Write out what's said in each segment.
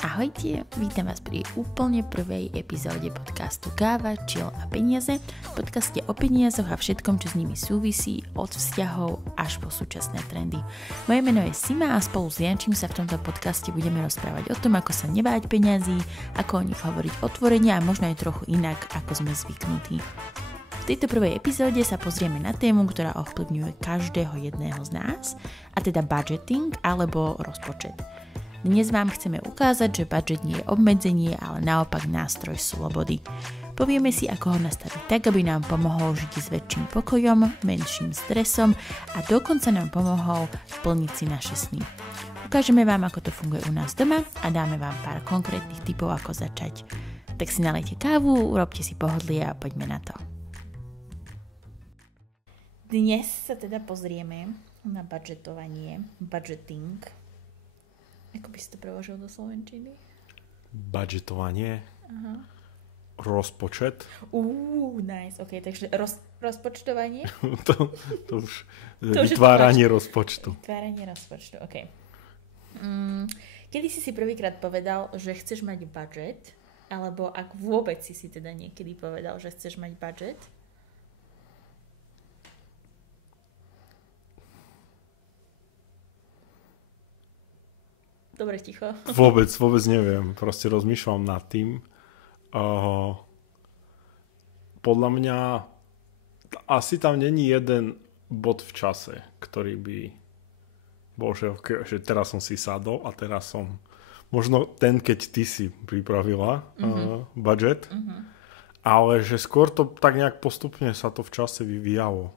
Ahojte, vítam vás pri úplne prvej epizóde podcastu Káva, Chill a peniaze, podcaste o peniazoch a všetkom, čo s nimi súvisí, od vzťahov až po súčasné trendy. Moje meno je Sima a spolu s Jančím sa v tomto podcaste budeme rozprávať o tom, ako sa nebáť peňazí, ako o nich hovoriť otvorene a možno aj trochu inak, ako sme zvyknutí. V tejto prvej epizóde sa pozrieme na tému, ktorá ovplyvňuje každého jedného z nás, a teda budgeting alebo rozpočet. Dnes vám chceme ukázať, že budget nie je obmedzenie, ale naopak nástroj slobody. Povieme si, ako ho nastaviť tak, aby nám pomohol žiť s väčším pokojom, menším stresom a dokonca nám pomohol splniť si naše sny. Ukážeme vám, ako to funguje u nás doma a dáme vám pár konkrétnych tipov, ako začať. Tak si nalejte kávu, urobte si pohodlie a poďme na to. Dnes sa teda pozrieme na budžetovanie, budgeting. Ako by si to preložil do slovenčiny? Budžetovanie. Aha. Rozpočet. Nice. Ok, takže rozpočtovanie? to už vytváranie rozpočtu. Vytváranie rozpočtu, ok. Kedy si prvýkrát povedal, že chceš mať budget? Alebo ak vôbec si teda niekedy povedal, že chceš mať budget? Dobre, ticho. Vôbec neviem. Proste rozmýšľam nad tým. Podľa mňa asi tam není jeden bod v čase, ktorý by bol, že teraz som si sadol a teraz som možno ten, keď ty si pripravila budget, ale že skôr to tak nejak postupne sa to v čase vyvíjalo.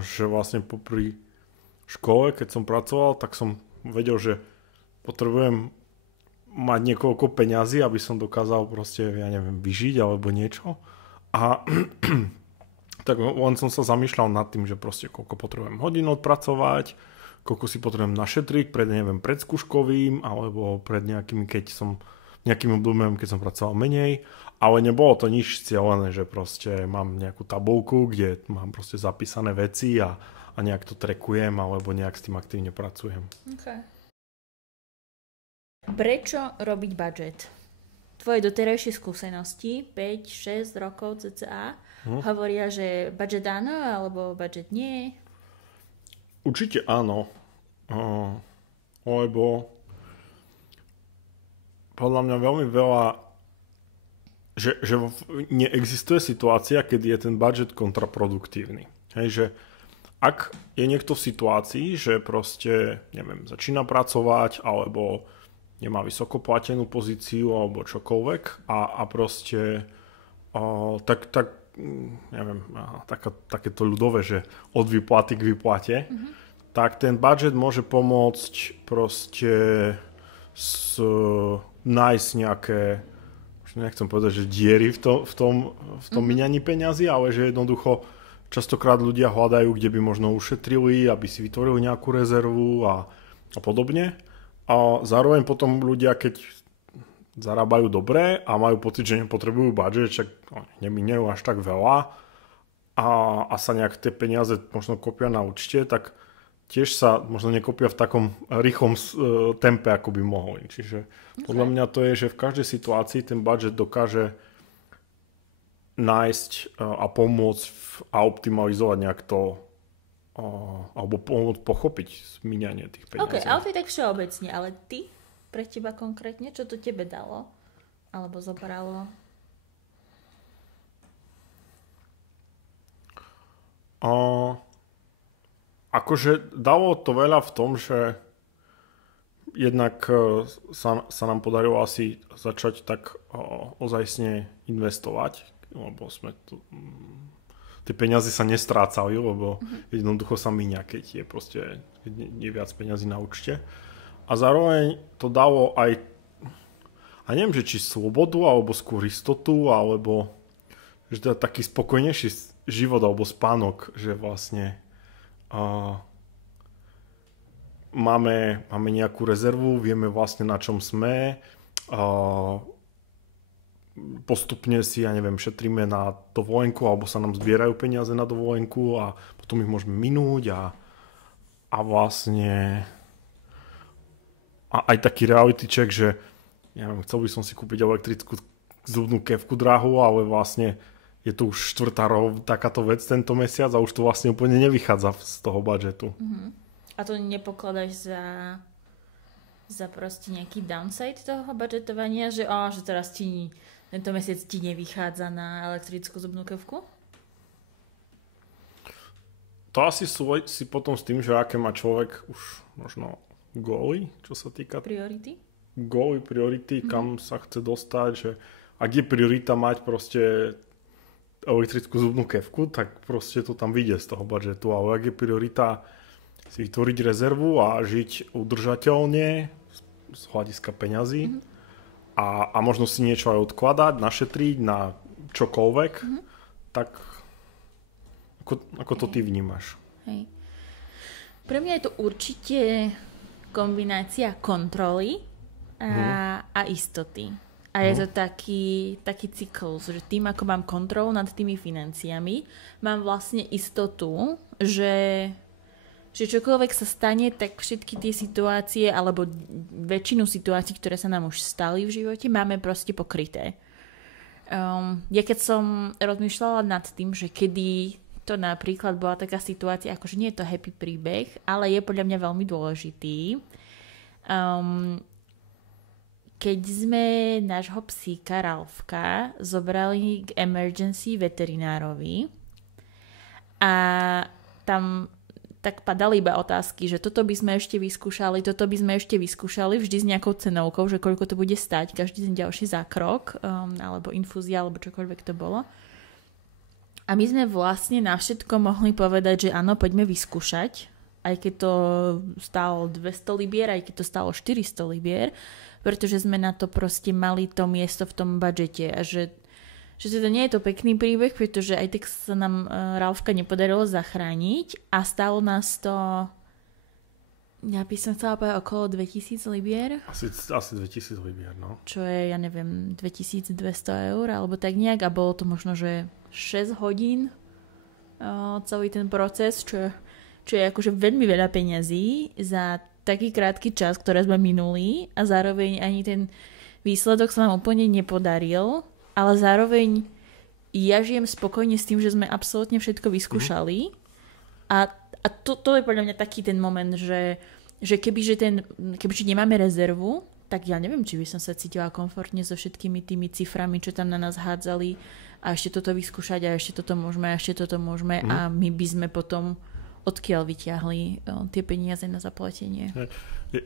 Že vlastne popri škole, keď som pracoval, tak som vedel, že potrebujem mať niekoľko peňazí, aby som dokázal proste, ja neviem, vyžiť alebo niečo. A tak len som sa zamýšľal nad tým, že proste koľko potrebujem hodín odpracovať, koľko si potrebujem našetriť pred skúškovým alebo pred nejakým obdobím, keď som pracoval menej. Ale nebolo to nič cieľené, že proste mám nejakú tabuľku, kde mám proste zapísané veci a nejak to trekujem alebo nejak s tým aktívne pracujem. Okay. Prečo robiť budget? Tvoje doterajšie skúsenosti, 5-6 rokov cca, hovoria, že budget áno, alebo budget nie? Určite áno. Lebo podľa mňa veľmi veľa, že neexistuje situácia, kedy je ten budget kontraproduktívny. Hej, že ak je niekto v situácii, že proste, neviem, začína pracovať, alebo nemá vysoko platenú pozíciu alebo čokoľvek a proste tak neviem, takéto ľudové, že od výplaty k výplate, tak ten budget môže pomôcť proste nájsť nejaké, nechcem povedať, že diery v tom míňaní peňazí, ale že jednoducho častokrát ľudia hľadajú, kde by možno ušetrili, aby si vytvorili nejakú rezervu a podobne. A zároveň potom ľudia, keď zarábajú dobre a majú pocit, že nepotrebujú budget, však nemíňajú až tak veľa a sa nejak tie peniaze možno kopia na účte, tak tiež sa možno nekopia v takom rýchlom tempe, ako by mohli. Čiže podľa mňa to je, že v každej situácii ten budget dokáže nájsť a pomôcť a optimalizovať nejak to alebo pomôcť pochopiť míňanie tých peniazí. OK, ale to je tak všeobecne, ale ty, pre teba konkrétne, čo to tebe dalo? Alebo zobralo? Akože dalo to veľa v tom, že jednak sa nám podarilo asi začať tak ozajstne investovať, lebo sme tu tie peniaze sa nestrácali, lebo jednoducho sa míňa, keď je proste nie viac peniazy na účte. A zároveň to dalo aj, a neviem, že či slobodu, alebo skôr istotu, alebo že to je taký spokojnejší život, alebo spánok, že vlastne máme nejakú rezervu, vieme vlastne na čom sme, postupne si, ja neviem, šetríme na dovolenku alebo sa nám zbierajú peniaze na dovolenku a potom ich môžeme minúť a vlastne a aj taký reality check, že ja neviem, chcel by som si kúpiť elektrickú zubnú kefku drahú, ale vlastne je to už štvrtá takáto vec tento mesiac a už to vlastne úplne nevychádza z toho budžetu. A to nepokladáš za proste nejaký downside toho budžetovania, že teraz tento mesiac ti nevychádza na elektrickú zubnú kefku? To asi súvisí potom s tým, že aké má človek už možno góly, čo sa týka priority, kam sa chce dostať, že ak je priorita mať proste elektrickú zubnú kefku, tak proste to tam vyjde z toho budžetu, ale ak je priorita si vytvoriť rezervu a žiť udržateľne z hľadiska peňazí a možno si niečo aj odkladať, našetriť na čokoľvek, tak ako to ty vnímaš? Hej. Pre mňa je to určite kombinácia kontroly a istoty. A je to taký cyklus, že tým, ako mám kontrolu nad tými financiami, mám vlastne istotu, že čokoľvek sa stane, tak všetky tie situácie, alebo väčšinu situácií, ktoré sa nám už stali v živote, máme proste pokryté. Ja keď som rozmýšľala nad tým, že kedy to napríklad bola taká situácia, akože nie je to happy príbeh, ale je podľa mňa veľmi dôležitý. Keď sme nášho psíka Ralfka zobrali k emergency veterinárovi a tam tak padali iba otázky, že toto by sme ešte vyskúšali, vždy s nejakou cenovkou, že koľko to bude stať, každý ten ďalší zákrok, alebo infúzia, alebo čokoľvek to bolo. A my sme vlastne na všetko mohli povedať, že áno, poďme vyskúšať, aj keď to stálo 200 libier, aj keď to stálo 400 libier, pretože sme na to proste mali to miesto v tom budžete a že to nie je to pekný príbeh, pretože aj tak sa nám Ralfka nepodarilo zachrániť a stálo nás to, ja by som chcela povedať, okolo 2000 libier. Asi 2000 libier, no. Čo je, ja neviem, 2200 eur, alebo tak nejak, a bolo to možno, že 6 hodín celý ten proces, čo je akože veľmi veľa peňazí za taký krátky čas, ktoré sme minuli, a zároveň ani ten výsledok sa nám úplne nepodaril, ale zároveň ja žijem spokojne s tým, že sme absolútne všetko vyskúšali a to je podľa mňa taký ten moment, že kebyže nemáme rezervu, tak ja neviem, či by som sa cítila komfortne so všetkými tými ciframi, čo tam na nás hádzali, a ešte toto vyskúšať a ešte toto môžeme a my by sme potom odkiaľ vyťahli tie peniaze na zaplatenie.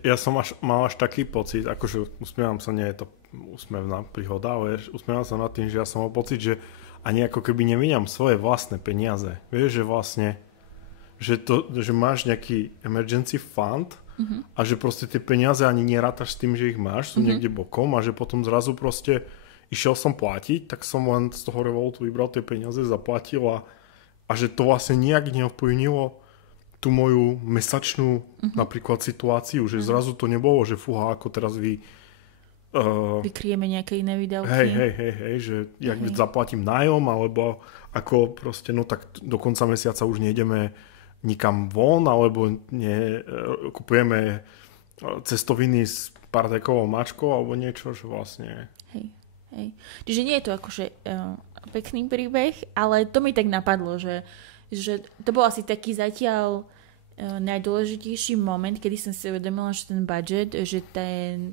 Ja som mal až taký pocit, akože usmievam sa, nie je to úsmevná príhoda, ale usmievam sa nad tým, že ja som mal pocit, že ani ako keby nemíňam svoje vlastné peniaze. Vieš, že vlastne že máš nejaký emergency fund a že proste tie peniaze ani nerátaš s tým, že ich máš, sú niekde bokom, a že potom zrazu proste išiel som platiť, tak som len z toho Revolutu vybral tie peniaze, zaplatil a že to vlastne nejak neovplyvnilo tú moju mesačnú napríklad situáciu, že zrazu to nebolo, že fúha, ako teraz vykryjeme nejaké iné výdavky. Hej, že jak zaplatím nájom, alebo ako proste, no tak do konca mesiaca už nejdeme nikam von, alebo kupujeme cestoviny s pardekovou mačkou, alebo niečo, že vlastne... Hej. Čiže nie je to akože pekný príbeh, ale to mi tak napadlo, že to bol asi taký zatiaľ najdôležitejší moment, kedy som si uvedomila, že ten budget, že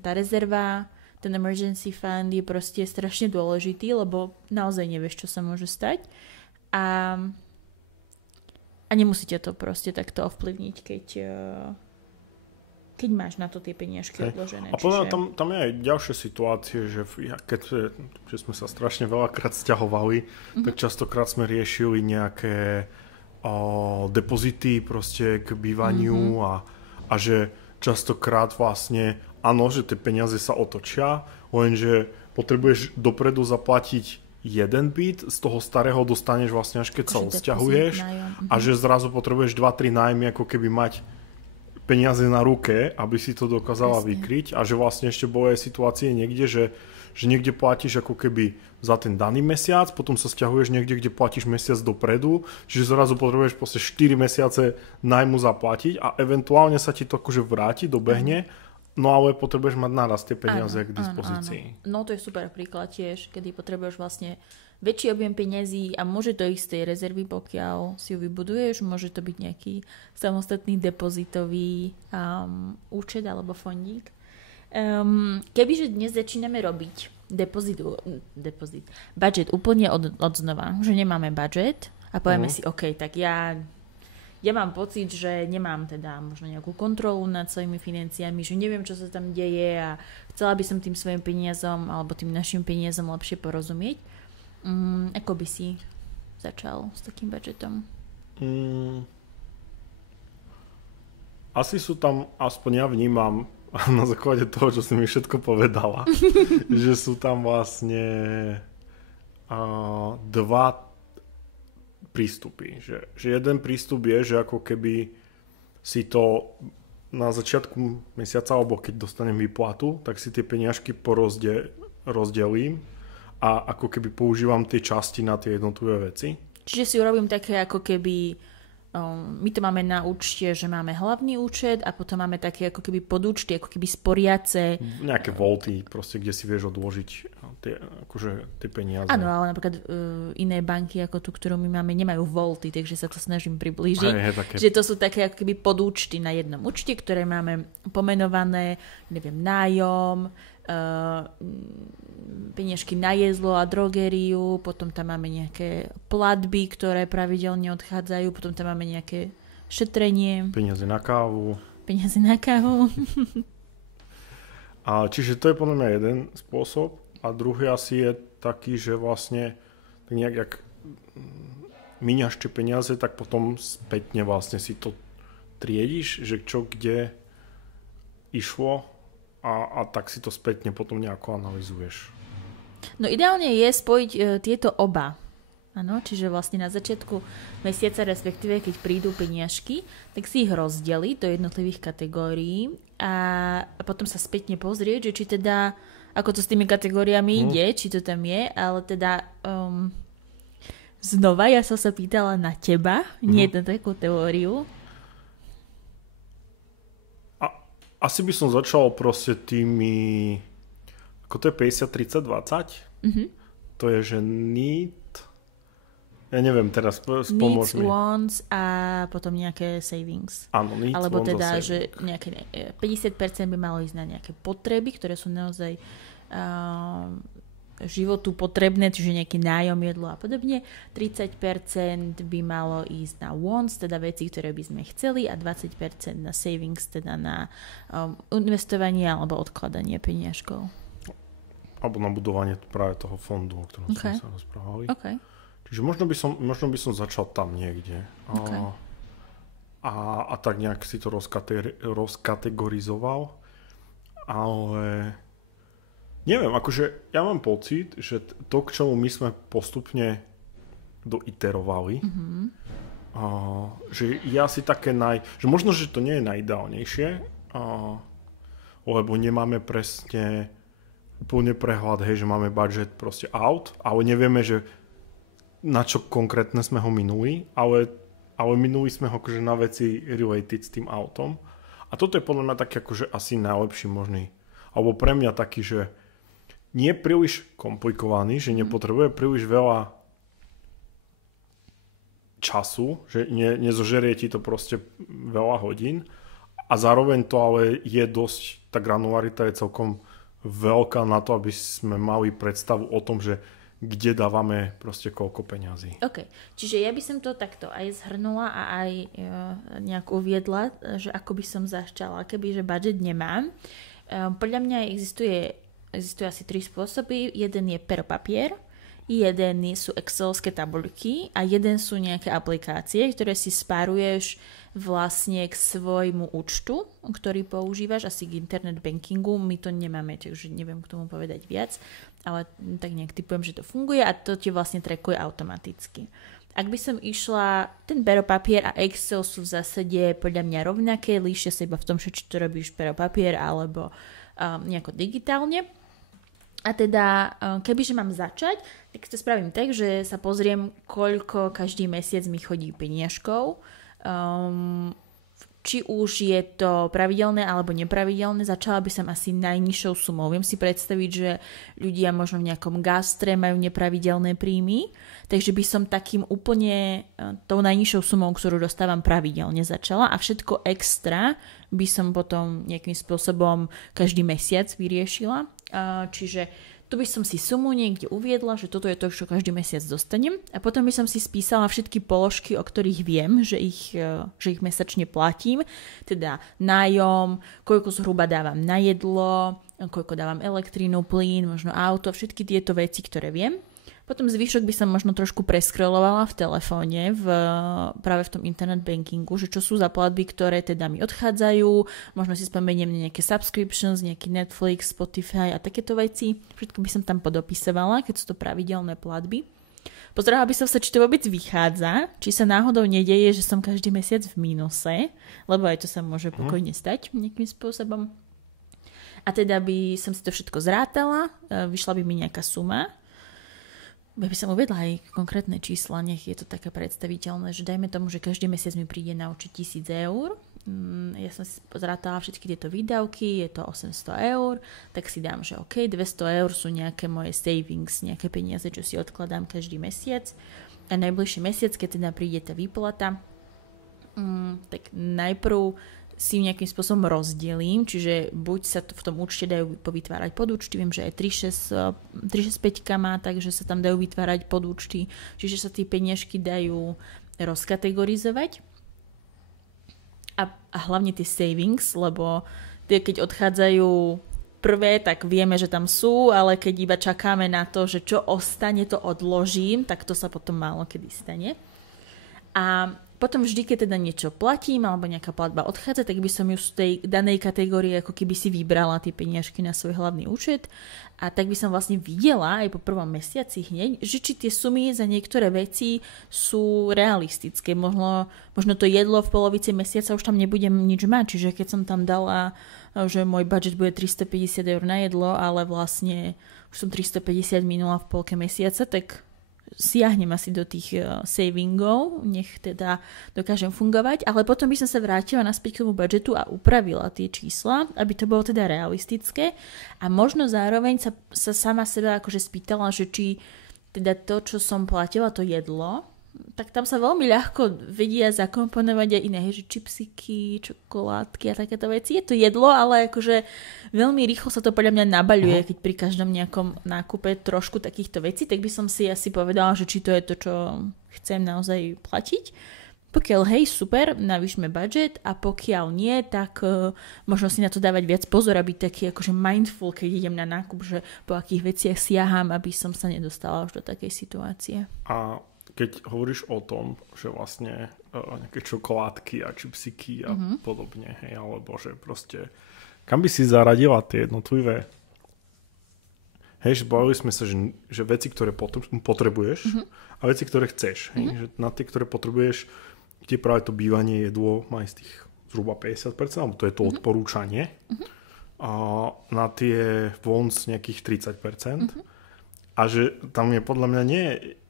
tá rezerva, ten emergency fund je proste strašne dôležitý, lebo naozaj nevieš, čo sa môže stať. A nemusíte to proste takto ovplyvniť, keď máš na to tie peniažky odložené. A potom tam je aj ďalšie situácie, že keď sme sa strašne veľakrát sťahovali, tak častokrát sme riešili nejaké depozity proste k bývaniu a že častokrát vlastne áno, že tie peniaze sa otočia, lenže potrebuješ dopredu zaplatiť jeden byt, z toho starého dostaneš vlastne až keď sa odsťahuješ a že zrazu potrebuješ 2-3 nájmy ako keby mať peniaze na ruke, aby si to dokázala vykryť, a že vlastne ešte boli aj situácie niekde, že niekde platíš ako keby za ten daný mesiac, potom sa sťahuješ niekde, kde platíš mesiac dopredu, čiže zrazu potrebuješ proste 4 mesiace nájmu zaplatiť a eventuálne sa ti to akože vráti, dobehne, No ale potrebuješ mať naraz tie peniaze k dispozícii. Áno. No to je super príklad tiež, kedy potrebuješ vlastne väčší objem peniazí a môže to ísť z tej rezervy, pokiaľ si ju vybuduješ, môže to byť nejaký samostatný depozitový účet alebo fondík. Kebyže dnes začíname robiť budget úplne od znova, že nemáme budget a povieme si, OK, tak ja mám pocit, že nemám teda možno nejakú kontrolu nad svojimi financiami, že neviem, čo sa tam deje a chcela by som tým svojim peniazom alebo tým našim peniazom lepšie porozumieť. Ako by si začal s takým budžetom? Asi sú tam, aspoň ja vnímam na základe toho, čo si mi všetko povedala, že sú tam vlastne dva prístupy. Že jeden prístup je, že ako keby si to na začiatku mesiaca, alebo keď dostanem výplatu, tak si tie peniažky rozdelím a ako keby používam tie časti na tie jednotlivé veci. Čiže si urobím také ako keby my to máme na účte, že máme hlavný účet a potom máme také ako keby podúčty, ako keby sporiace. Nejaké volty, proste, kde si vieš odložiť tie peniaze. Áno, ale napríklad iné banky ako tú, ktorú my máme, nemajú volty, takže sa to snažím priblížiť. Že to sú také ako keby podúčty na jednom účte, ktoré máme pomenované, neviem, nájom, peniažky na jedlo a drogériu, potom tam máme nejaké platby, ktoré pravidelne odchádzajú, potom tam máme nejaké šetrenie. Peniaze na kávu. A čiže to je podľa mňa jeden spôsob. A druhý asi je taký, že vlastne tak nejak, jak míňaš tie peniaze, tak potom spätne vlastne si to triediš, že čo kde išlo a tak si to spätne potom nejako analyzuješ. No ideálne je spojiť tieto oba. Áno, čiže vlastne na začiatku mesiaca, respektíve keď prídu peniažky, tak si ich rozdeliť do jednotlivých kategórií a potom sa spätne pozrieť, že či teda, ako to s tými kategóriami ide, či to tam je, ale teda znova ja som sa pýtala na teba, nie na takú teóriu. Asi by som začal proste tými, ako to je 50, 30, 20? To je, že need, ja neviem, teraz pomôž mi. Needs, wants a potom nejaké savings. Áno, needs, alebo wants teda, a že nejaké 50% by malo ísť na nejaké potreby, ktoré sú naozaj životu potrebné, čiže nejaký nájom, jedlo a podobne. 30% by malo ísť na wants, teda veci, ktoré by sme chceli, a 20% na savings, teda na investovanie alebo odkladanie peniažkov. Alebo na budovanie práve toho fondu, o ktorom sme sa rozprávali. Okay. Čiže možno by som začal tam niekde. Okay. A tak nejak si to rozkategorizoval. Ale neviem, akože ja mám pocit, že to, k čomu my sme postupne doiterovali, že je asi také že možno, že to nie je najideálnejšie, lebo nemáme presne úplne prehľad, hej, že máme budget proste out, ale nevieme, že na čo konkrétne sme ho minuli, ale minuli sme ho akože na veci related s tým autom. A toto je podľa mňa taký akože asi najlepší možný, alebo pre mňa taký, že nie príliš komplikovaný, že nepotrebuje príliš veľa času, že nezožerie ti to proste veľa hodín a zároveň to ale je dosť, tá granularita je celkom veľká na to, aby sme mali predstavu o tom, že kde dávame proste koľko peňazí. OK, čiže ja by som to takto aj zhrnula a aj nejak uviedla, že ako by som začala, kebyže budget nemám. Podľa mňa existuje asi 3 spôsoby. Jeden je pero papier, jeden sú excelovské tabuľky a jeden sú nejaké aplikácie, ktoré si spáruješ vlastne k svojmu účtu, ktorý používaš, asi k internet bankingu. My to nemáme, takže neviem k tomu povedať viac, ale tak nejak typujem, že to funguje a to ti vlastne trackuje automaticky. Ak by som išla, ten pero papier a Excel sú v zásade podľa mňa rovnaké, líšia sa iba v tom, či to robíš pero papier alebo nejako digitálne. A teda, kebyže mám začať, tak to spravím tak, že sa pozriem, koľko každý mesiac mi chodí peniažkov. či už je to pravidelné alebo nepravidelné, začala by som asi najnižšou sumou. Viem si predstaviť, že ľudia možno v nejakom gastre majú nepravidelné príjmy, takže by som takým úplne tou najnižšou sumou, ktorú dostávam pravidelne začala a všetko extra by som potom nejakým spôsobom každý mesiac vyriešila. Čiže tu by som si sumu niekde uviedla, že toto je to, čo každý mesiac dostanem a potom by som si spísala všetky položky, o ktorých viem, že ich mesačne platím, teda nájom, koľko zhruba dávam na jedlo, koľko dávam elektrínu, plyn, možno auto, všetky tieto veci, ktoré viem. Potom zvyšok by som možno trošku preskroľovala v telefóne, práve v tom internet bankingu, že čo sú za platby, ktoré teda mi odchádzajú, možno si spomeniem na nejaké subscriptions, nejaký Netflix, Spotify a takéto veci. Všetko by som tam podopisovala, keď sú to pravidelné platby. Pozerala by som sa, či to vôbec vychádza, či sa náhodou nedeje, že som každý mesiac v mínuse, lebo aj to sa môže pokojne stať nejakým spôsobom. A teda by som si to všetko zrátala, vyšla by mi nejaká suma. By som uvedla aj konkrétne čísla, nech je to také predstaviteľné, že dajme tomu, že každý mesiac mi príde na účet 1000 eur. Ja som si zrátala všetky tieto výdavky, je to 800 eur, tak si dám, že OK, 200 eur sú nejaké moje savings, nejaké peniaze, čo si odkladám každý mesiac. A najbližší mesiac, keď teda príde tá výplata, tak najprv si nejakým spôsobom rozdelím, čiže buď sa to v tom účte dajú povytvárať podúčty, viem, že aj 365 má, takže sa tam dajú vytvárať podúčty, čiže sa tie peniažky dajú rozkategorizovať a hlavne tie savings, lebo tie keď odchádzajú prvé, tak vieme, že tam sú, ale keď iba čakáme na to, že čo ostane, to odložím, tak to sa potom málo kedy stane. A potom vždy, keď teda niečo platím alebo nejaká platba odchádza, tak by som ju z tej danej kategórie ako keby si vybrala tie peniažky na svoj hlavný účet a tak by som vlastne videla aj po prvom mesiaci hneď, že či tie sumy za niektoré veci sú realistické. Možno to jedlo v polovici mesiaca už tam nebudem nič mať, čiže keď som tam dala, že môj budget bude 350 eur na jedlo, ale vlastne už som 350 minula v polke mesiaca, tak siahnem asi do tých savingov, nech teda dokážem fungovať, ale potom by som sa vrátila naspäť k tomu budžetu a upravila tie čísla, aby to bolo teda realistické a možno zároveň sa sama seba akože spýtala, že či teda to, čo som platila, to jedlo, tak tam sa veľmi ľahko vedia zakomponovať aj iné, že čipsiky, čokoládky a takéto veci. Je to jedlo, ale akože veľmi rýchlo sa to podľa mňa nabaľuje, keď pri každom nejakom nákupe trošku takýchto vecí, tak by som si asi povedala, že či to je to, čo chcem naozaj platiť. Pokiaľ hej, super, navýšme budget a pokiaľ nie, tak možno si na to dávať viac pozor a byť taký akože mindful, keď idem na nákup, že po akých veciach siaham, aby som sa nedostala už do takej situácie. A keď hovoríš o tom, že vlastne nejaké čokoládky a čipsiky a podobne, hej, alebo že proste kam by si zaradila tie jednotlivé, hej, že bavili sme sa, že veci, ktoré potrebuješ a veci, ktoré chceš, hej, že na tie, ktoré potrebuješ, kde práve to bývanie, jedlo má z tých zhruba 50%, alebo to je to odporúčanie, a na tie wants nejakých 30%, a že tam je podľa mňa nie,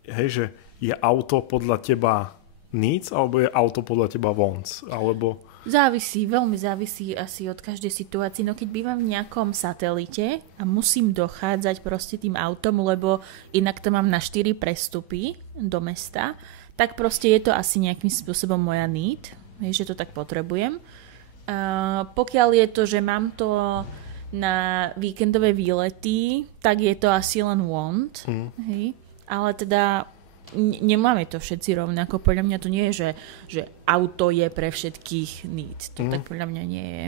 hej, že je auto podľa teba needs, alebo je auto podľa teba wants, alebo... Závisí, veľmi závisí asi od každej situácie. No keď bývam v nejakom satelite a musím dochádzať proste tým autom, lebo inak to mám na 4 prestupy do mesta, tak proste je to asi nejakým spôsobom moja need, že to tak potrebujem. Pokiaľ je to, že mám to na víkendové výlety, tak je to asi len want. Hej. Ale teda nemáme to všetci rovnako. Podľa mňa to nie je, že auto je pre všetkých need. To tak podľa mňa nie je.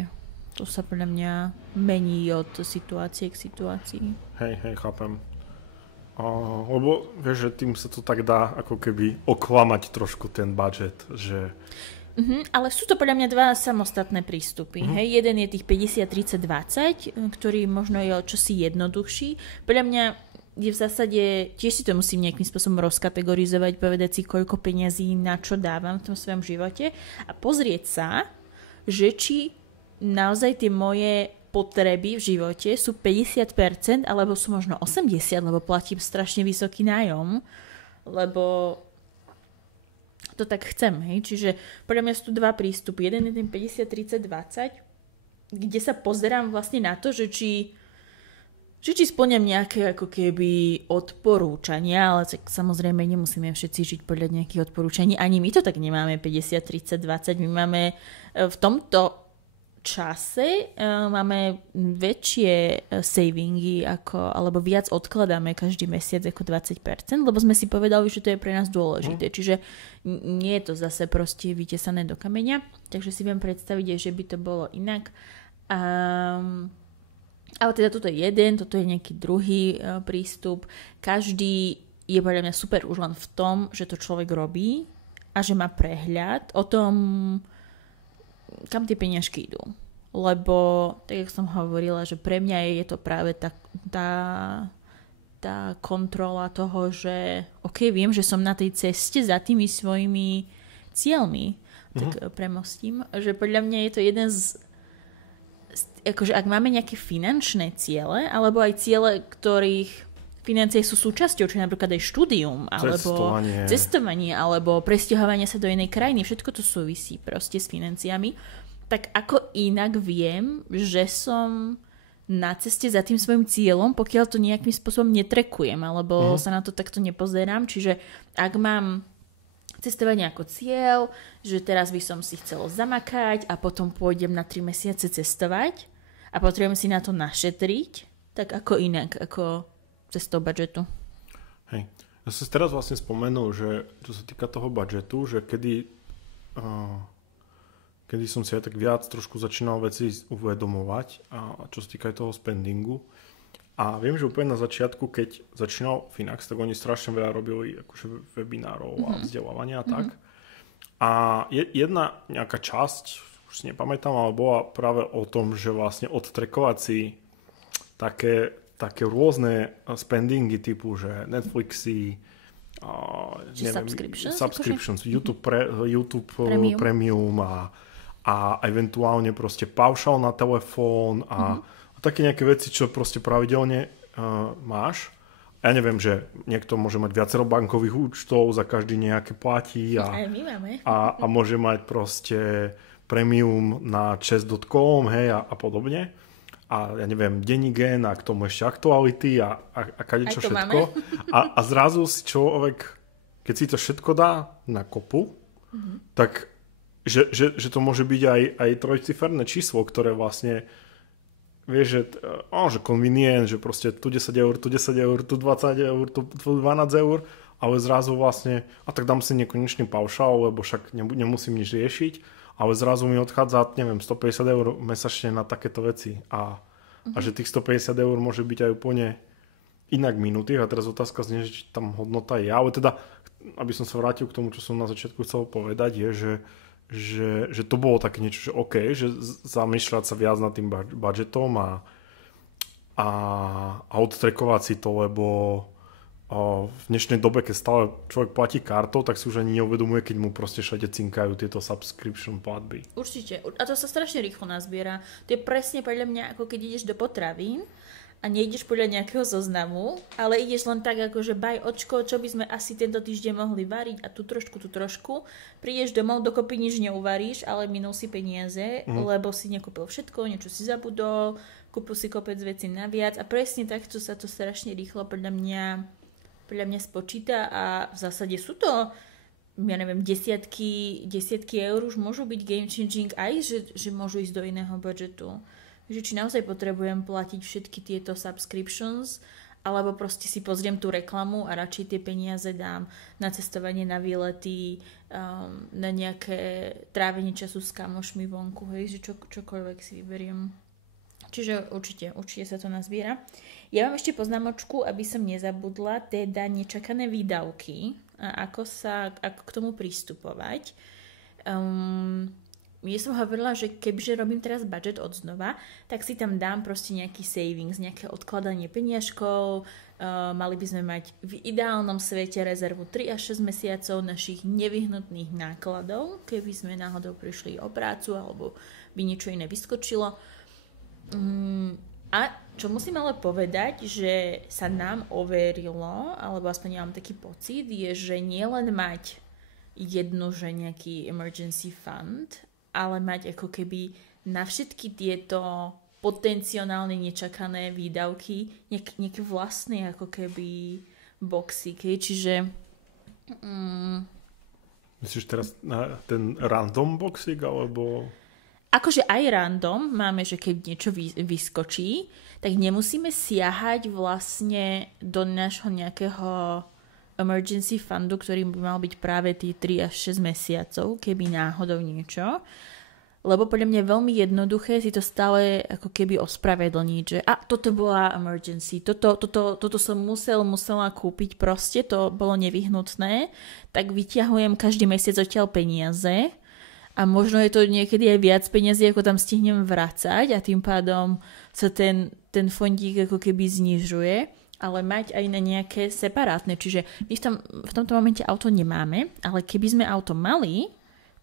To sa podľa mňa mení od situácie k situácii. Hej, chápem. Lebo vieš, že tým sa to tak dá ako keby oklamať trošku ten budget, že... Ale sú to podľa mňa dva samostatné prístupy. Hej? Jeden je tých 50, 30, 20, ktorý možno je čosi jednoduchší. Podľa mňa je v zásade, tiež si to musím nejakým spôsobom rozkategorizovať, povedať si, koľko peňazí na čo dávam v tom svojom živote a pozrieť sa, že či naozaj tie moje potreby v živote sú 50% alebo sú možno 80%, lebo platím strašne vysoký nájom, lebo to tak chcem, hej. Čiže podľa mňa sú tu dva prístupy. Jeden je ten 50-30-20, kde sa pozerám vlastne na to, že či spĺňam nejaké ako keby odporúčania, ale samozrejme nemusíme všetci žiť podľa nejakých odporúčaní. Ani my to tak nemáme 50-30-20. My máme v tomto čase máme väčšie savingy alebo viac odkladáme každý mesiac ako 20%, lebo sme si povedali, že to je pre nás dôležité. Čiže nie je to zase proste vytesané do kameňa, takže si viem predstaviť, že by to bolo inak. Ale teda toto je jeden, toto je nejaký druhý prístup. Každý je podľa mňa super už len v tom, že to človek robí a že má prehľad o tom, kam tie peniažky idú. Lebo, tak jak som hovorila, že pre mňa je to práve tá kontrola toho, že ok, viem, že som na tej ceste za tými svojimi cieľmi. Tak premostím, že podľa mňa je to jeden z akože ak máme nejaké finančné ciele, alebo aj ciele, ktorých financie sú súčasťou, či napríklad aj štúdium, alebo cestovanie, alebo presťahovanie sa do inej krajiny, všetko to súvisí proste s financiami, tak ako inak viem, že som na ceste za tým svojim cieľom, pokiaľ to nejakým spôsobom netrekujem, alebo sa na to takto nepozerám. Čiže ak mám cestovanie ako cieľ, že teraz by som si chcela zamakať a potom pôjdem na 3 mesiace cestovať a potrebujem si na to našetriť, tak ako inak, ako cestou budžetu. Hej. Ja som si teraz vlastne spomenul, že čo sa týka toho budžetu, že kedy som si aj tak viac trošku začínal veci uvedomovať a čo sa týka aj toho spendingu. A viem, že úplne na začiatku, keď začínal Finax, tak oni strašne veľa robili akože webinárov a vzdelávania a tak. A jedna nejaká časť, už si nepamätám, ale bola práve o tom, že vlastne odtrekovať si také rôzne spendingy typu, že Netflixy, subscriptions, YouTube Premium a eventuálne proste paušal na telefón a také nejaké veci, čo proste pravidelne máš. Ja neviem, že niekto môže mať viacero bankových účtov, za každý nejaké platí a môže mať proste premium na chess.com, hej, a podobne. A ja neviem, denní gen a k tomu ešte aktuality a kadečo všetko. A zrazu si človek, keď si to všetko dá na kopu, tak že to môže byť aj trojciferné číslo, ktoré vlastne vieš, že convenient, že proste tu 10 eur, tu 10 eur, tu 20 eur, tu 12 eur, ale zrazu vlastne, a tak dám si nekonečný paušál, lebo však nemusím nič riešiť, ale zrazu mi odchádza, neviem, 150 eur mesačne na takéto veci a že tých 150 eur môže byť aj úplne inak minutých a teraz otázka znie, že tam hodnota je, ale teda, aby som sa vrátil k tomu, čo som na začiatku chcel povedať, je, že to bolo také niečo, že OK, že zamýšľať sa viac nad tým budžetom a odtrekovať si to, lebo v dnešnej dobe, keď stále človek platí kartou, tak si už ani neuvedomuje, keď mu proste všade cinkajú tieto subscription platby. Určite. A to sa strašne rýchlo nazbiera. To je presne podľa mňa, ako keď ideš do potravín a nejdeš podľa nejakého zoznamu, ale ideš len tak ako, že baj očko, čo by sme asi tento týždeň mohli variť a tu trošku. Prídeš domov, dokopy nič neuvaríš, ale minul si peniaze, lebo si nekúpil všetko, niečo si zabudol, kúpil si kopec vecí naviac a presne takto sa to strašne rýchlo podľa mňa spočíta a v zásade sú to, ja neviem, desiatky eur už môžu byť game changing aj, že môžu ísť do iného budžetu. Že či naozaj potrebujem platiť všetky tieto subscriptions, alebo proste si pozriem tú reklamu a radšej tie peniaze dám na cestovanie, na výlety, na nejaké trávenie času s kamošmi vonku, hej, že čokoľvek si vyberiem. Čiže určite sa to nazbiera. Ja mám ešte poznámočku, aby som nezabudla, teda nečakané výdavky a ako k tomu pristupovať. Ja som hovorila, že kebyže robím teraz budget od znova, tak si tam dám proste nejaký savings, nejaké odkladanie peniažkov, mali by sme mať v ideálnom svete rezervu 3 až 6 mesiacov našich nevyhnutných nákladov, keby sme náhodou prišli o prácu alebo by niečo iné vyskočilo. A čo musím ale povedať, že sa nám overilo, alebo aspoň ja mám taký pocit, je, že nielen mať jednu, že nejaký emergency fund, ale mať ako keby na všetky tieto potenciálne nečakané výdavky nejaké vlastné ako keby boxíky, čiže myslíš teraz na ten random boxík, alebo... Akože aj random máme, že keď niečo vyskočí, tak nemusíme siahať vlastne do nášho nejakého emergency fundu, ktorým by mal byť práve tí 3 až 6 mesiacov, keby náhodou niečo. Lebo podľa mňa je veľmi jednoduché si to stále ako keby ospravedlniť, že toto bola emergency, toto som musela kúpiť proste, to bolo nevyhnutné, tak vyťahujem každý mesiac odtiaľ peniaze a možno je to niekedy aj viac peniazy, ako tam stihnem vracať a tým pádom sa ten fondík ako keby znižuje, ale mať aj na nejaké separátne, čiže my v tomto momente auto nemáme, ale keby sme auto mali,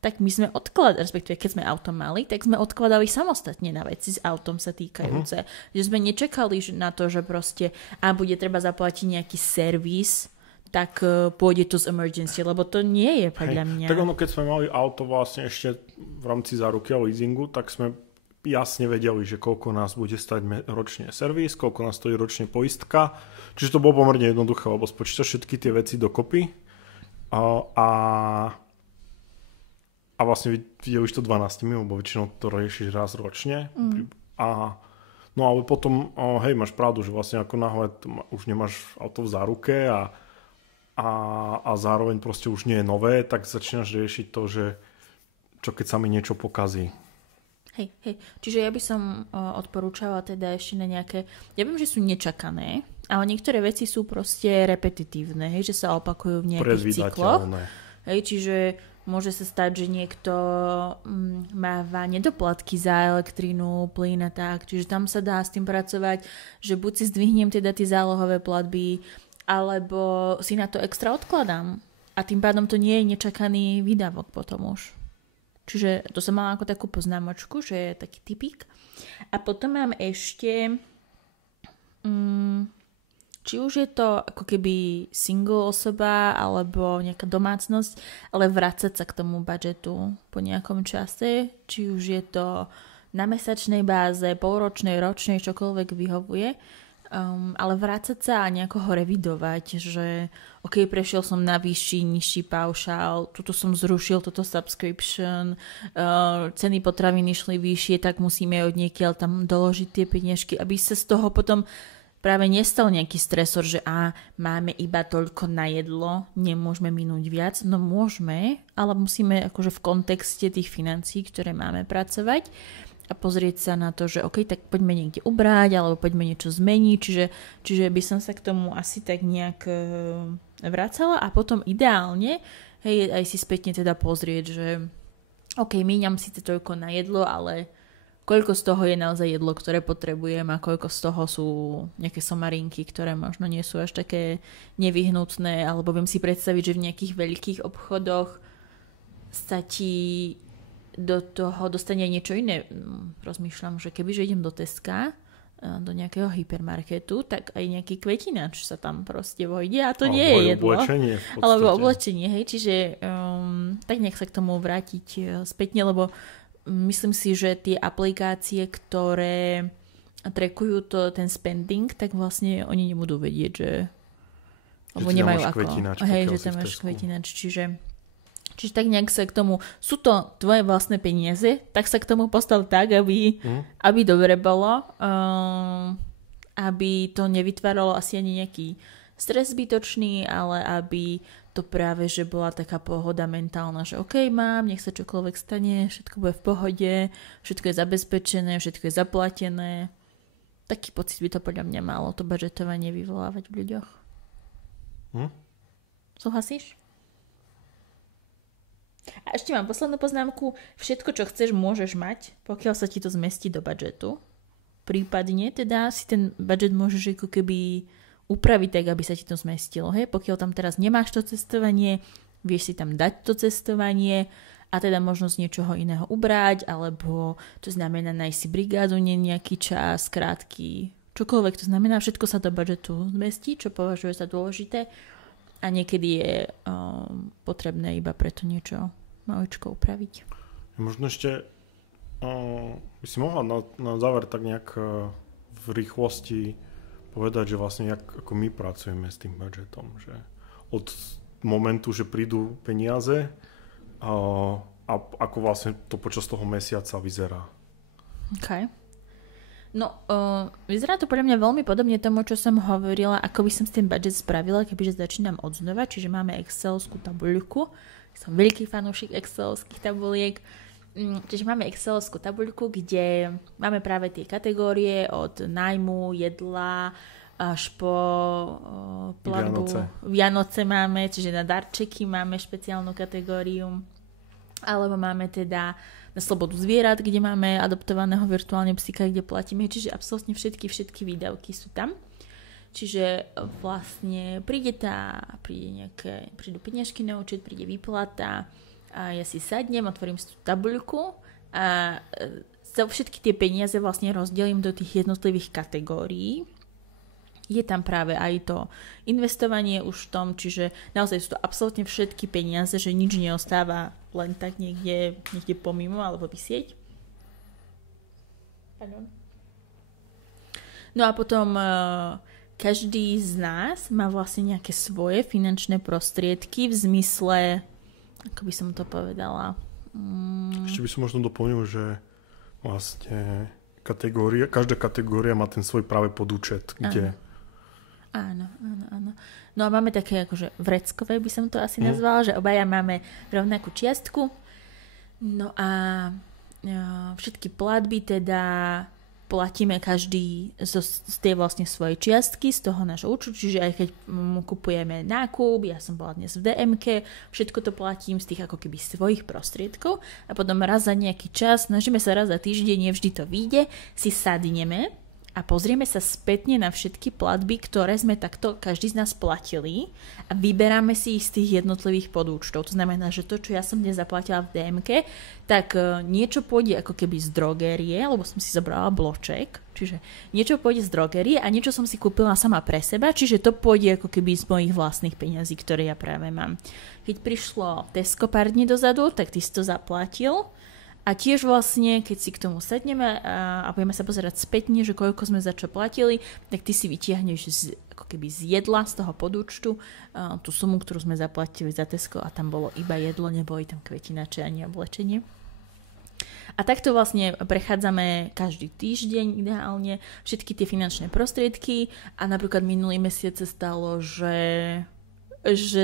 tak my sme respektíve keď sme auto mali, tak sme odkladali samostatne na veci s autom sa týkajúce. Že sme nečakali na to, že proste bude treba zaplatiť nejaký servis, tak pôjde to z emergency, lebo to nie je podľa mňa. Tak keď sme mali auto vlastne ešte v rámci záruky a leasingu, tak sme jasne vedeli, že koľko nás bude stať ročne servis, koľko nás stojí ročne poistka. Čiže to bolo pomerne jednoduché, lebo spočítaš všetky tie veci dokopy a vlastne vidíš to 12, lebo väčšinou to riešiš raz ročne. No ale potom, máš pravdu, že vlastne ako náhle už nemáš auto v záruke a zároveň proste už nie je nové, tak začínaš riešiť to, že čo keď sa mi niečo pokazí. Hej. Čiže ja by som odporúčala teda ešte na nejaké, ja viem, že sú nečakané, ale niektoré veci sú proste repetitívne, že sa opakujú v nejakých cykloch. Hej, čiže môže sa stať, že niekto máva nedoplatky za elektrínu, plyn a tak, čiže tam sa dá s tým pracovať, že buď si zdvihnem teda tie zálohové platby, alebo si na to extra odkladám. A tým pádom to nie je nečakaný výdavok potom už. Čiže to som mala ako takú poznámočku, že je taký typík. A potom mám ešte... či už je to ako keby single osoba alebo nejaká domácnosť, ale vrácať sa k tomu budžetu po nejakom čase, či už je to na mesačnej báze, polročnej, ročnej, čokoľvek vyhovuje, ale vrácať sa a nejako ho revidovať, že ok, prešiel som na nižší paušál, tuto som zrušil toto subscription, ceny potravín išli vyššie, tak musíme od niekiaľ tam doložiť tie peniažky, aby sa z toho potom práve nestal nejaký stresor, že máme iba toľko na jedlo, nemôžeme minúť viac. No môžeme, ale musíme akože v kontexte tých financií, ktoré máme pracovať a pozrieť sa na to, že ok, tak poďme niekde ubrať, alebo poďme niečo zmeniť. Čiže by som sa k tomu asi tak nejak vracala a potom ideálne aj si spätne teda pozrieť, že ok, míňam síce toľko na jedlo, ale koľko z toho je naozaj jedlo, ktoré potrebujem a koľko z toho sú nejaké somarinky, ktoré možno nie sú až také nevyhnutné, alebo viem si predstaviť, že v nejakých veľkých obchodoch sa ti do toho dostane aj niečo iné. Rozmýšľam, že kebyže idem do Teska, do nejakého hypermarketu, tak aj nejaký kvetinač sa tam proste vojde a to nie je jedlo. Alebo oblečenie, hej, čiže tak nech sa k tomu vrátiť spätne, lebo myslím si, že tie aplikácie, ktoré trackujú ten spending, tak vlastne oni nebudú vedieť, že lebo nemajú ako. Hej, že tam máš kvetinač, čiže tak nejak sa k tomu, sú to tvoje vlastné peniaze, tak sa k tomu postav tak, aby dobre bolo, aby to nevytváralo asi ani nejaký stres zbytočný, ale aby to práve, že bola taká pohoda mentálna, že ok, nech sa čokoľvek stane, všetko bude v pohode, všetko je zabezpečené, všetko je zaplatené. Taký pocit by to podľa mňa malo, to budžetovanie vyvolávať v ľuďoch. Súhlasíš? A ešte mám poslednú poznámku. Všetko, čo chceš, môžeš mať, pokiaľ sa ti to zmestí do budžetu. Prípadne teda si ten budžet môžeš ako keby upraviť tak, aby sa ti to zmestilo. Hej? Pokiaľ tam teraz nemáš to cestovanie, vieš si tam dať to cestovanie a teda možno z niečoho iného ubrať, alebo to znamená nájsť si brigádu nejaký čas, krátky, čokoľvek to znamená, všetko sa do budžetu zmestí, čo považuje za dôležité. a niekedy je potrebné iba preto niečo maličko upraviť. Možno ešte by si mohla na záver tak nejak v rýchlosti povedať, že vlastne ako my pracujeme s tým budžetom, že od momentu, že prídu peniaze a ako vlastne to počas toho mesiaca vyzerá. OK. No, vyzerá to podľa mňa veľmi podobne tomu, čo som hovorila, ako by som s tým budget spravila, kebyže začínam od znova, čiže máme excelovskú tabuľku. Som veľký fanúšik excelovských tabuliek. Čiže máme excelovskú tabuľku, kde máme práve tie kategórie od nájmu, jedla až po platbu. Vianoce máme, čiže na darčeky máme špeciálnu kategóriu. Alebo máme teda na slobodu zvierat, kde máme adoptovaného virtuálne psíka, kde platíme. Čiže absolútne všetky výdavky sú tam. Čiže vlastne prídu peniažky na účet, príde výplata, a ja si sadnem, otvorím si tú tabuľku a všetky tie peniaze vlastne rozdelím do tých jednotlivých kategórií. Je tam práve aj to investovanie už v tom, čiže naozaj sú to absolútne všetky peniaze, že nič neostáva len tak niekde pomimo alebo vysieť. Pardon. No a potom každý z nás má vlastne nejaké svoje finančné prostriedky v zmysle, ako by som to povedala. Ešte by som možno doplnil, že vlastne každá kategória má ten svoj práve podúčet, kde... Áno. No a máme také akože vreckové, by som to asi nazvala, že obaja máme rovnakú čiastku. No a všetky platby teda platíme každý z tej vlastne svojej čiastky, z toho nášho účtu, čiže aj keď kupujeme nákup, ja som bola dnes v DMke, všetko to platím z tých ako keby svojich prostriedkov a potom raz za nejaký čas, snažíme sa raz za týždeň, nevždy to vyjde, si sadneme a pozrieme sa spätne na všetky platby, ktoré sme takto každý z nás platili a vyberáme si ich z tých jednotlivých podúčtov. To znamená, že to, čo ja som dnes zaplatila v DMke, tak niečo pôjde ako keby z drogérie, lebo som si zobrala bloček, čiže niečo pôjde z drogérie a niečo som si kúpila sama pre seba, čiže to pôjde ako keby z mojich vlastných peňazí, ktoré ja práve mám. Keď prišlo Tesco pár dní dozadu, tak ty si to zaplatil. A tiež vlastne, keď si k tomu sedneme a budeme sa pozerať spätne, že koľko sme za čo platili, tak ty si vytiahneš ako keby z jedla, z toho podúčtu, tú sumu, ktorú sme zaplatili za Tesco a tam bolo iba jedlo, neboli tam kvetinače ani oblečenie. A takto vlastne prechádzame každý týždeň ideálne všetky tie finančné prostriedky a napríklad minulý mesiac sa stalo, že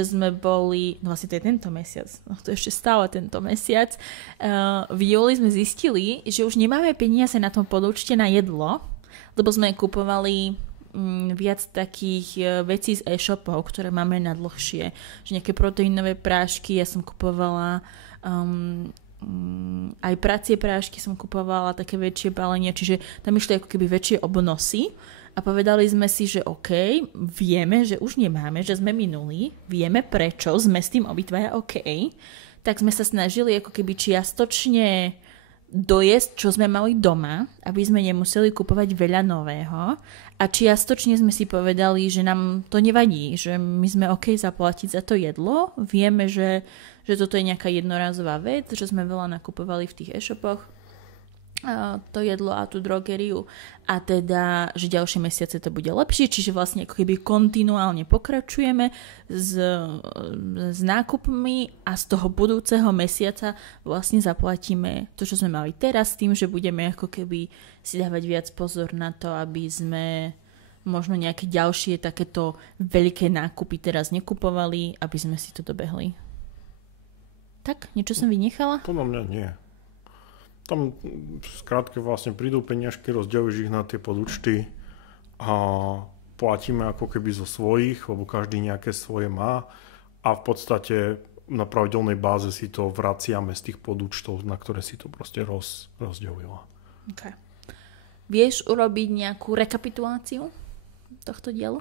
sme boli, no vlastne to je tento mesiac, no to je ešte stále tento mesiac, v júli sme zistili, že už nemáme peniaze na tom podúčte na jedlo, lebo sme kupovali viac takých vecí z e-shopov, ktoré máme na dlhšie, že nejaké proteínové prášky, ja som kupovala aj pracie prášky som kupovala, také väčšie balenia, čiže tam išli ako keby väčšie obnosy. A povedali sme si, že OK, vieme, že už nemáme, že sme minuli, vieme prečo, sme s tým obidvaja OK, tak sme sa snažili ako keby čiastočne dojesť, čo sme mali doma, aby sme nemuseli kupovať veľa nového a čiastočne sme si povedali, že nám to nevadí, že my sme OK zaplatiť za to jedlo, vieme, že toto je nejaká jednorázová vec, že sme veľa nakupovali v tých e-shopoch, to jedlo a tú drogeriu a teda, že ďalšie mesiace to bude lepšie, čiže vlastne ako keby kontinuálne pokračujeme s nákupmi a z toho budúceho mesiaca vlastne zaplatíme to, čo sme mali teraz, tým, že budeme ako keby si dávať viac pozor na to, aby sme možno nejaké ďalšie takéto veľké nákupy teraz nekupovali, aby sme si to dobehli. Tak? Niečo som vynechala? Podľa mňa nie. Tam skrátke vlastne prídu peniažky, rozdeľuješ ich na tie podúčty a platíme ako keby zo svojich, lebo každý nejaké svoje má a v podstate na pravidelnej báze si to vraciame z tých podúčtov, na ktoré si to proste rozdeľujela. Okay. Vieš urobiť nejakú rekapituláciu tohto dielu?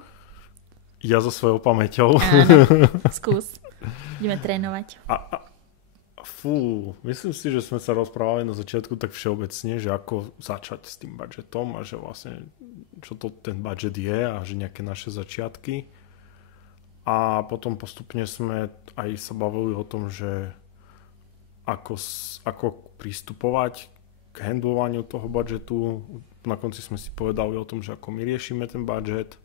Ja so svojou pamäťou. Áno, skús. Ideme trénovať. Myslím si, že sme sa rozprávali na začiatku tak všeobecne, že ako začať s tým budžetom a že vlastne čo to ten budžet je a že nejaké naše začiatky. A potom postupne sme aj sa bavili o tom, že ako pristupovať k handlovaniu toho budžetu. Na konci sme si povedali o tom, že ako my riešime ten budžet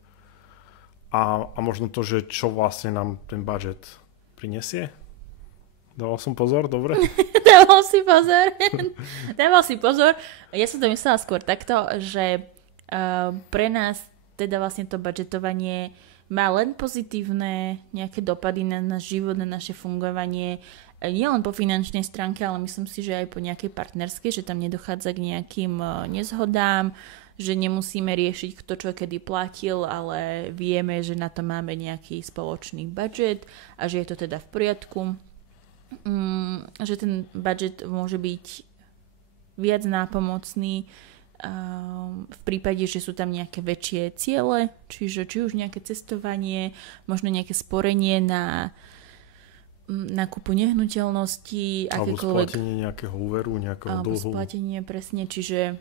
a možno to, že čo vlastne nám ten budžet prinesie. Dával som pozor, dobre? Dával si pozor. Ja som to myslela skôr takto, že pre nás teda vlastne to budžetovanie má len pozitívne nejaké dopady na náš život, na naše fungovanie, nielen po finančnej stránke, ale myslím si, že aj po nejakej partnerskej, že tam nedochádza k nejakým nezhodám, že nemusíme riešiť, kto čo kedy platil, ale vieme, že na to máme nejaký spoločný budžet a že je to teda v poriadku. Že ten budget môže byť viac nápomocný v prípade, že sú tam nejaké väčšie ciele, čiže či už nejaké cestovanie, možno nejaké sporenie na nákupu nehnuteľnosti, alebo splatenie nejakého úveru, nejakého dlhu. Alebo splatenie, presne, čiže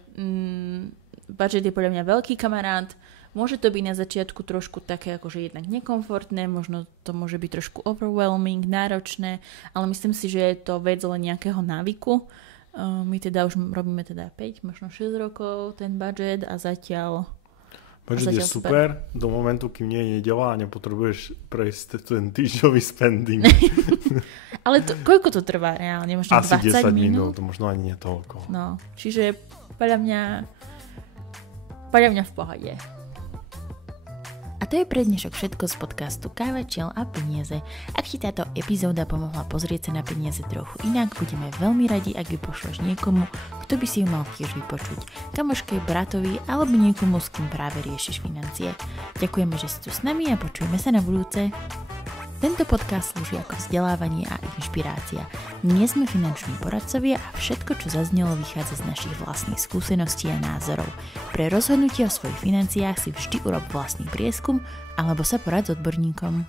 budget je podľa mňa veľký kamarát. Môže to byť na začiatku trošku také akože jednak nekomfortné, možno to môže byť trošku overwhelming, náročné, ale myslím si, že je to vec len nejakého návyku. My teda už robíme teda 5, možno 6 rokov ten budget a zatiaľ... Budget je super do momentu, kým nie je nedeľa a nepotrebuješ prejsť ten týždňový spending. Ale koľko to trvá reálne? Možno asi 20 10 minút, možno ani nie toľko. No, čiže podľa mňa v pohode. A to je pre dnešok všetko z podcastu Káva, Chill a peniaze. Ak ti táto epizóda pomohla pozrieť sa na peniaze trochu inak, budeme veľmi radi, ak ju pošleš niekomu, kto by si ju mal tiež vypočuť. Kamoške, bratovi alebo niekomu, s kým práve riešiš financie. Ďakujeme, že si tu s nami a počujeme sa na budúce. Tento podcast slúži ako vzdelávanie a inšpirácia. Nie sme finanční poradcovia a všetko, čo zaznelo, vychádza z našich vlastných skúseností a názorov. Pre rozhodnutie o svojich financiách si vždy urob vlastný prieskum alebo sa porad s odborníkom.